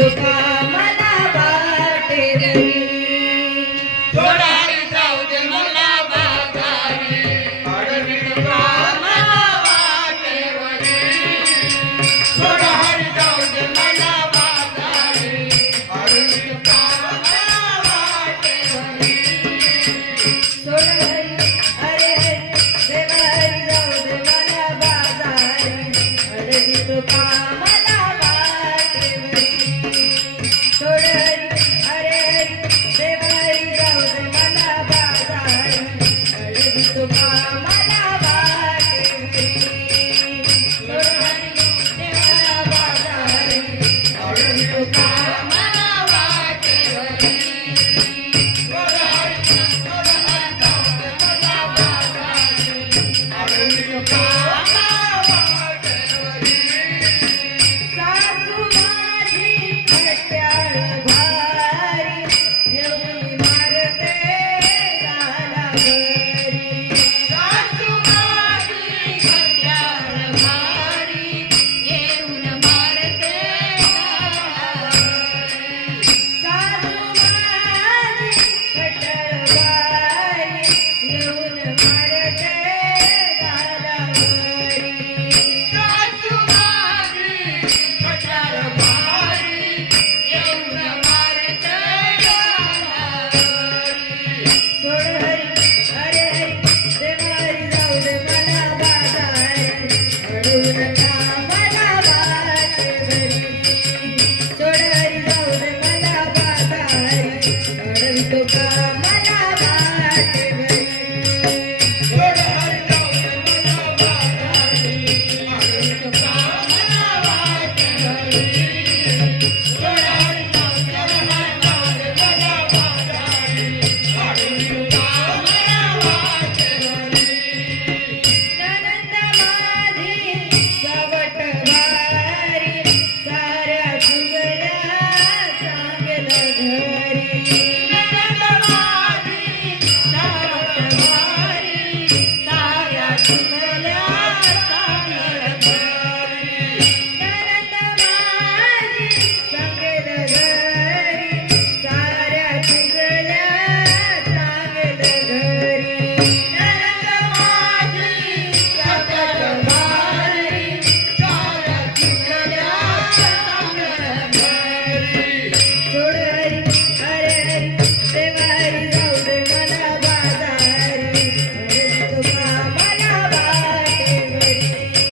तुका मला वाटेवरी सोडारी जाऊ दे मला बाजारी अडवी तुका मला वाटेवरी सोडारी जाऊ दे मला बाजारी अडवी तुका मला वाटेवरी सोडहरी अरे देवारी जाऊ दे मला बाजारी अडवी तुका मला वाटेवरी सोडहरी अरे देवारी जाऊ दे मला बाजारी अडवी तुका मला वाटेवरी सोडहरी देवाला बाजारी अडवी तुका मला वाटेवरी सोडारी जाऊ दे मला बाजारी अडवी तुका मला वाटेवरी सासू माझी खट्याळ भारी येऊन मारते गाला घरी सासू माझी खट्याळ भारी येऊन मारते गालावरी सासू माझी खट्याळ भारी येऊन मारते गाला घरी सासू माझी खट्याळ भारी येऊन मारते गालावरी सोडहरी अरे देवारी जाऊ दे मला बाजारी अडवू नका मला वाटेवरी सोडहरी जाऊ दे मला बाजारी अडवी तुका मला वाटेवरी सोडारी जाऊ दे मला बाजारी अडवी तुका मला वाटेवरी सोडारी जाऊ दे मला